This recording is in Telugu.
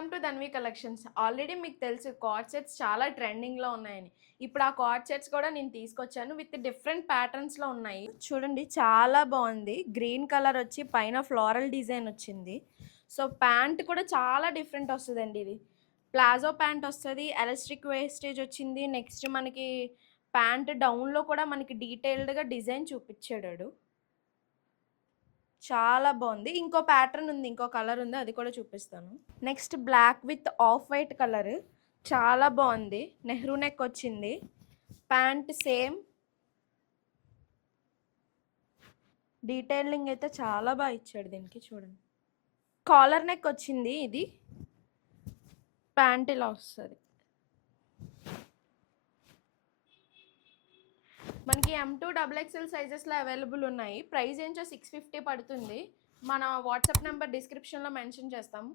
Welcome to Dhanvi collections. Already మీకు తెలుసు కార్డ్ సెట్స్ చాలా ట్రెండింగ్లో ఉన్నాయని. ఇప్పుడు ఆ కార్డ్ సెట్స్ కూడా నేను తీసుకొచ్చాను విత్ డిఫరెంట్ ప్యాటర్న్స్లో ఉన్నాయి. చూడండి చాలా బాగుంది. గ్రీన్ కలర్ వచ్చి పైన ఫ్లోరల్ డిజైన్ వచ్చింది. సో ప్యాంట్ కూడా చాలా డిఫరెంట్ వస్తుందండి. ఇది ప్లాజో ప్యాంట్ వస్తుంది, ఎలాస్టిక్ వేస్టేజ్ వచ్చింది. నెక్స్ట్ మనకి ప్యాంట్ డౌన్లో కూడా మనకి డీటెయిల్డ్గా డిజైన్ చూపించాడు. చాలా బాగుంది. ఇంకో ప్యాటర్న్ ఉంది, ఇంకో కలర్ ఉంది, అది కూడా చూపిస్తాను. Next black with off white colour చాలా బాగుంది. నెహ్రూ నెక్ వచ్చింది. ప్యాంట్ సేమ్ డీటెయిలింగ్ అయితే చాలా బాగా ఇచ్చాడు దీనికి. చూడండి కాలర్ నెక్ వచ్చింది. ఇది ప్యాంట్ ఇలా వస్తుంది. మనకి M2 XXL సైజెస్లో అవైలబుల్ ఉన్నాయి. ప్రైస్ ఏంచో 650 పడుతుంది. మన వాట్సాప్ నెంబర్ డిస్క్రిప్షన్లో మెన్షన్ చేస్తాము.